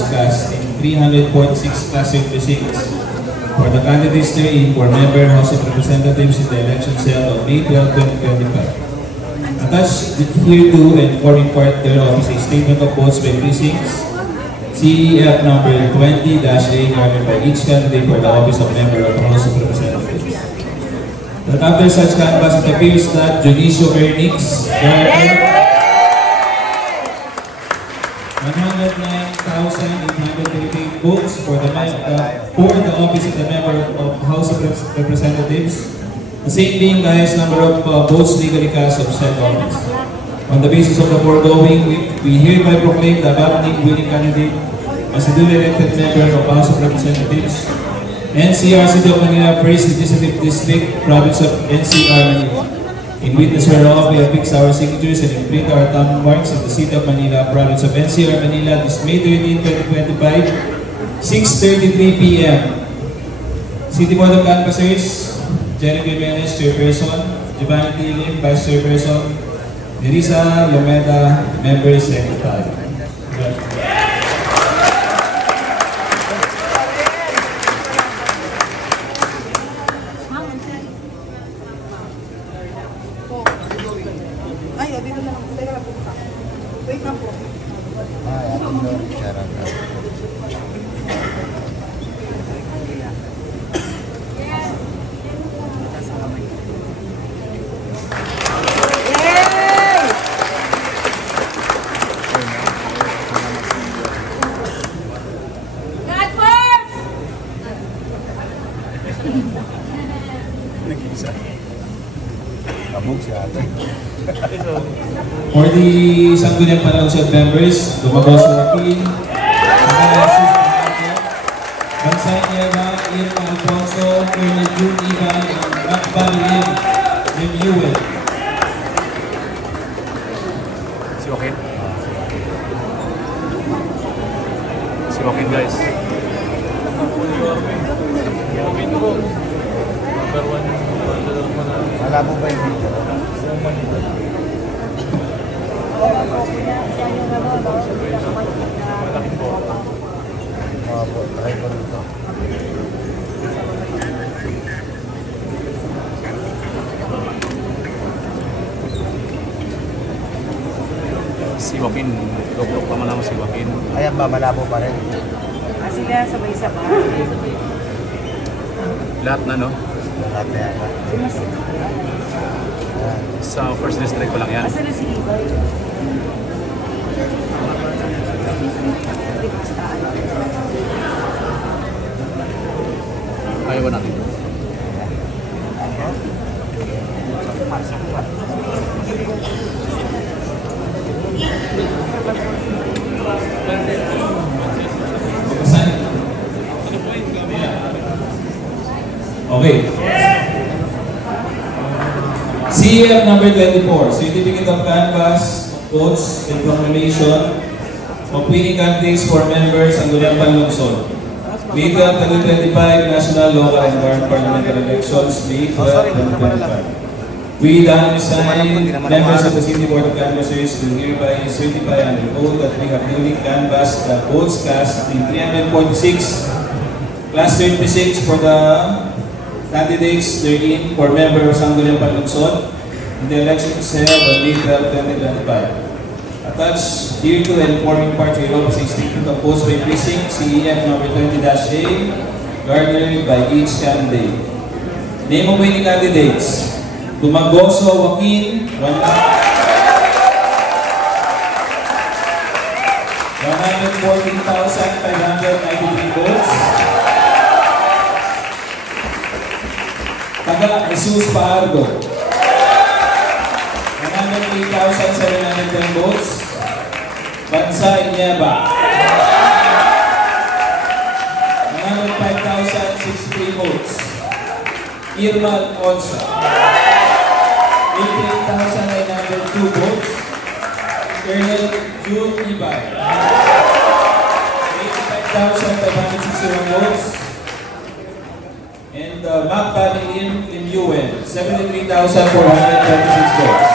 votes cast in 346 Class 26 for the candidates therein for member House of Representatives in the election cell on May 12, 2025. Attached hereto and forming part thereof is a statement of votes by precincts CEF number 20-A garnered by each candidate for the office of member of the House of Representatives. That after such canvass, it appears that Junicio Ernix garnered 109,838 votes for the office of the member of House of Representatives, the same being the highest number of votes legally cast of said office. On the basis of the foregoing, we hereby proclaim the above named winning candidate as a duly elected member of House of Representatives, NCR City of Manila, 1st Legislative District, Province of NCR Manila. In witness whereof, we have fixed our signatures and imprint our thumb marks in the City of Manila, Province of NCR Manila, this May 13, 2025, 6:33 p.m. City Board of Canvassers, Jerry Jimenez, Chairperson; Giovanni Tilim, Vice Chairperson; Nerissa Lomeda, Member Secretary. For the Sangguniang Panlungsod members, Dumagoso Joaquin, Bansay Nieva, Irma Alfonso, Colonel June Ivan, and Macbal Lim Yuen. Si Joaquin? Si Joaquin, guys. Wala mo ba yung video? Si Joaquin, log-log naman naman si Joaquin. Ayan ba, malabo pa rin? Sila sabay-sabay. Lahat na, no? Lahat na yan. Sa first district ko lang yan. Asa na si Ibay? Ayaw ba natin? Okay. CEF number 24, Certificate of Canvass, Votes, and Proclamation of winning candidates for members ng Sangguniang Panlungsod. May 12, 2025, National, Local, and Foreign Parliamentary Elections, May 12, 2025. We, the unassigned members of the City Board of Canvassers, do hereby certify and vote that we have duly canvassed the votes cast in 346 Class 36 for the candidates therein for member of Sangguniang Panlungsod in the election held on May 12, 2025. Attached hereto and forming part of a statement of votes by precinct CEF number 20-A garnered by each candidate. Name of winning candidates: Dumagoso Joaquin, 114,593 votes. Taga Jesus Paardo, 108,710 votes. Bansay Nieva, 105,063 votes. Irma Alfonso, 88,902 votes. Colonel June Ivan, 85,561 votes. And Macbal Lim Yuen, 73,436 votes.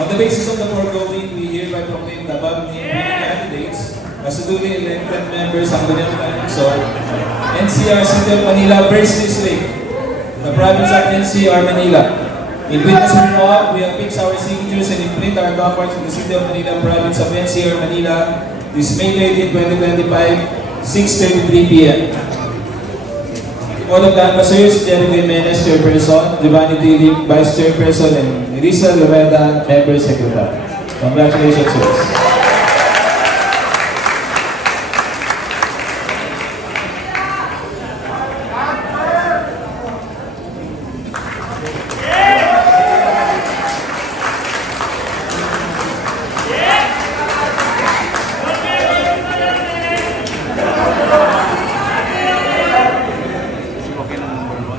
On the basis of the foregoing, we hereby proclaim the above named winning candidates as as a duly elected members ang Guniang Lungsod, NCR City of Manila First District, the province of NCR Manila. In witness whereof, we have fixed our signatures and imprint our documents in the City of Manila, province of NCR Manila, this May 30, 2025, 6:33 p.m. All of the ambassadors, Jericho Jimenez, Chairperson, Giovanni Dilip, Vice Chairperson, and Elisa Loreda, Member Secretary. Congratulations, sirs. Si Joaquin ang number 1.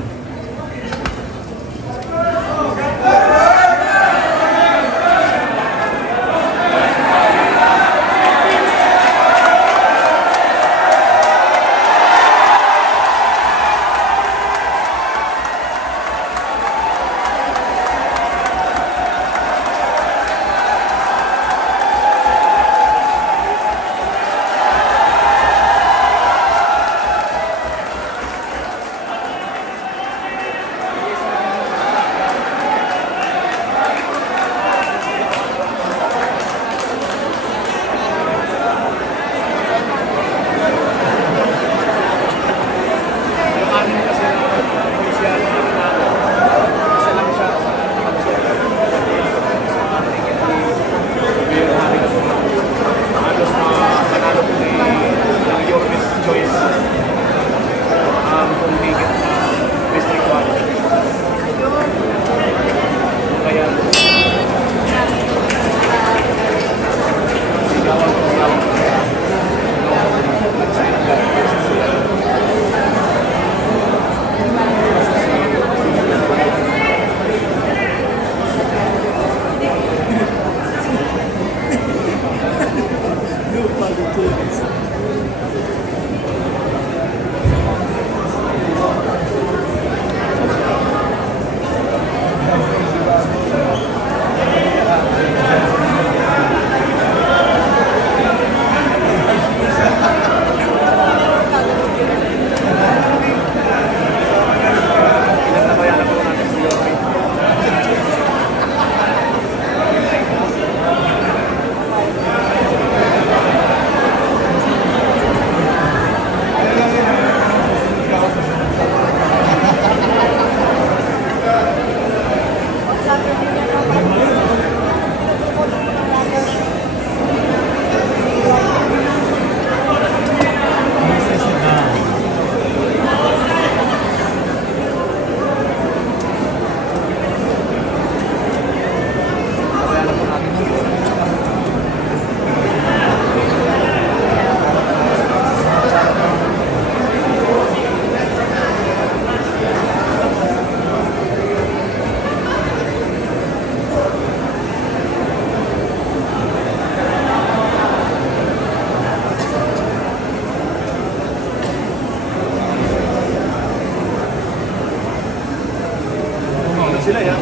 Sila yan.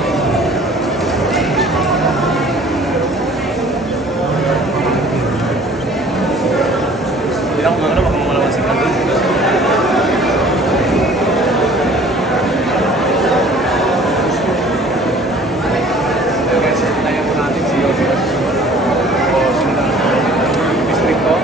Hindi lang kung ano, baka malaman sila doon. Guys, tayo po natin si Yosi. O sila. Distrito.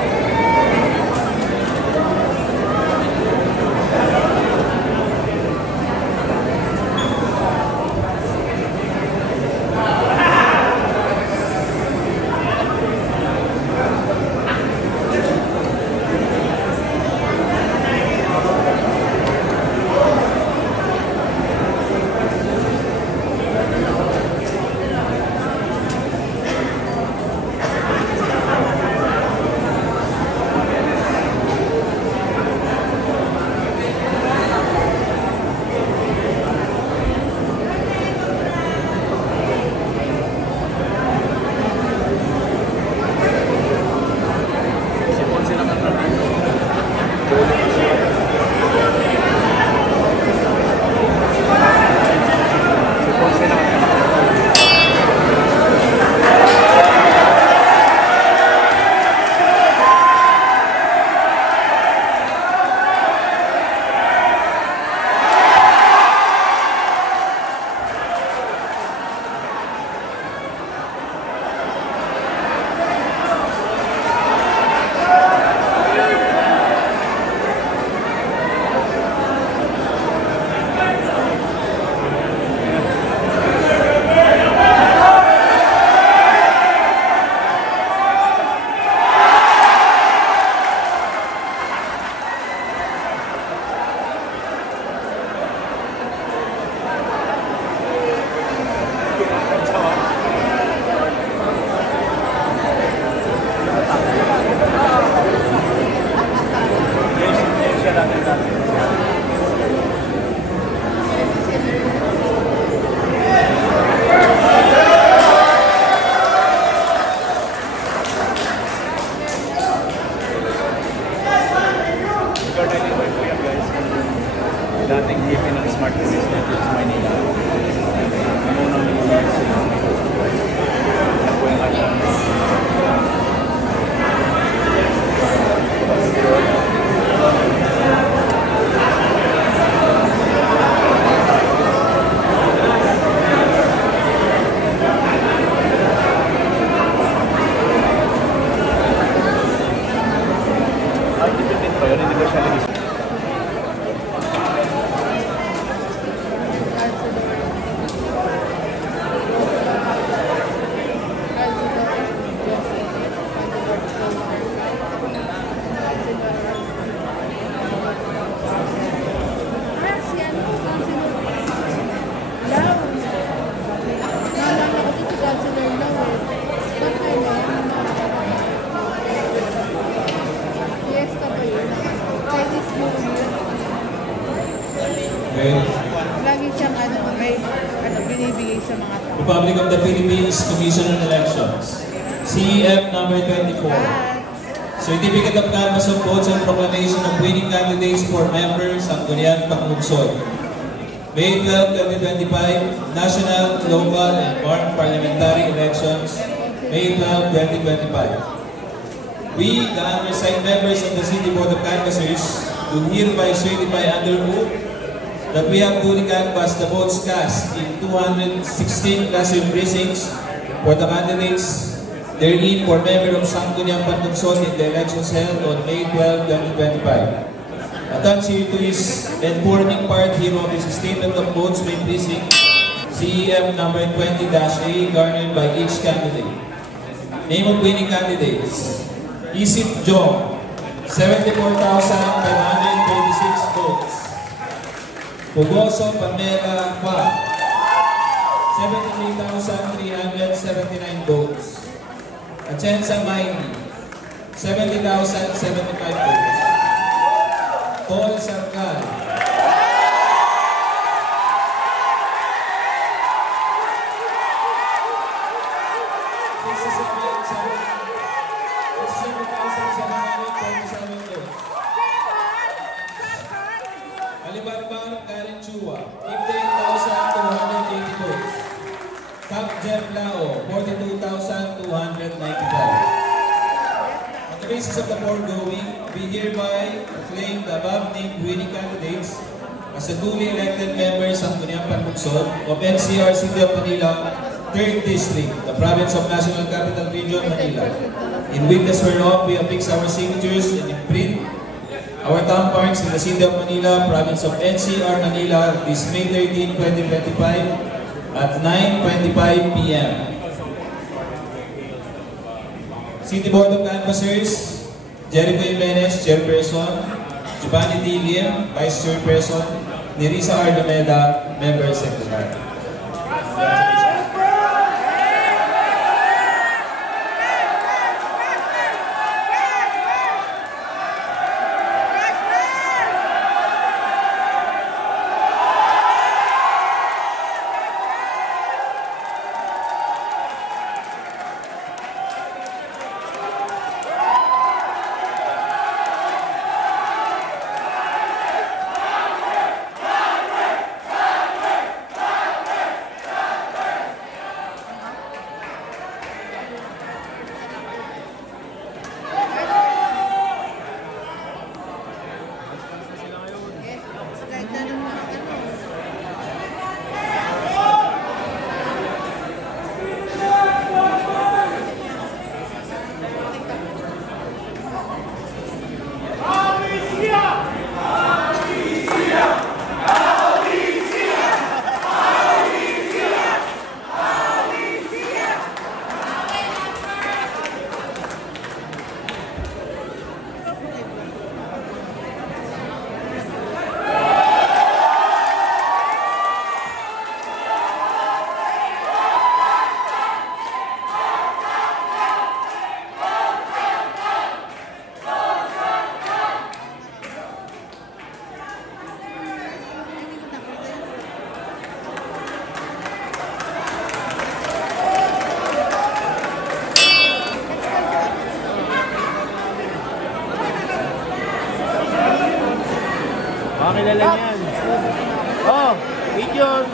dating VP ng Smart Decision sa Maynila. Namunang nag-start sila. Yan po yung kanya. Independent pa yun, hindi ba siya nag-start? Okay. Lagi siyang may binibigay sa mga tao. Republic of the Philippines Commission on Elections. CEF number 24. Certificate of Canvass of Votes and Proclamation of Winning Candidates for Members ng Gunian Panglugsod. May 12, 2025, National, Local, and Parliamentary Elections. May 12, 2025. We, the undersigned members of the City Board of Canvassers, do hereby certify under oath that we have duly canvassed the votes cast in 216 classroom precincts for the candidates therein for member of Sangguniang Panlugsod in the elections held on May 12, 2025. Attached here to his informing part here of his statement of votes by precinct CEF number 20-A garnered by each candidate. Name of winning candidates: Isip Jong, 74,536 votes. Pugoso Pamela Fa, 73,379 votes. Atienza Maini, 70,075 votes. Paul Sarkal, 67,747 votes. Alibarbar Karen Chua, 58,280 votes. Kap Jeff Lao, 42,295. On the basis of the foregoing, we hereby acclaim the above-named winning candidates as the duly elected members ng Guniang Panlugsod of NCR City of Manila, 3rd District, the Province of National Capital Region, Manila. In witness whereof, we affix our signatures and imprint our thumbprints in the City of Manila, Province of NCR, Manila, this May 13, 2025 at 9:25 p.m. City Board of Canvassers, Jericho Jimenez, Chairperson, Giovanni D. Lim, Vice Chairperson, Nerissa Ardameda, Member Secretary. Oh, video.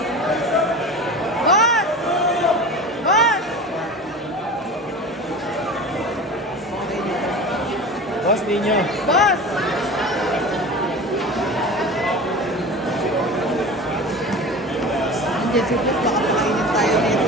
Boss! Boss! Boss ninyo. Boss! Hindi, sige, baka pakainin tayo nito.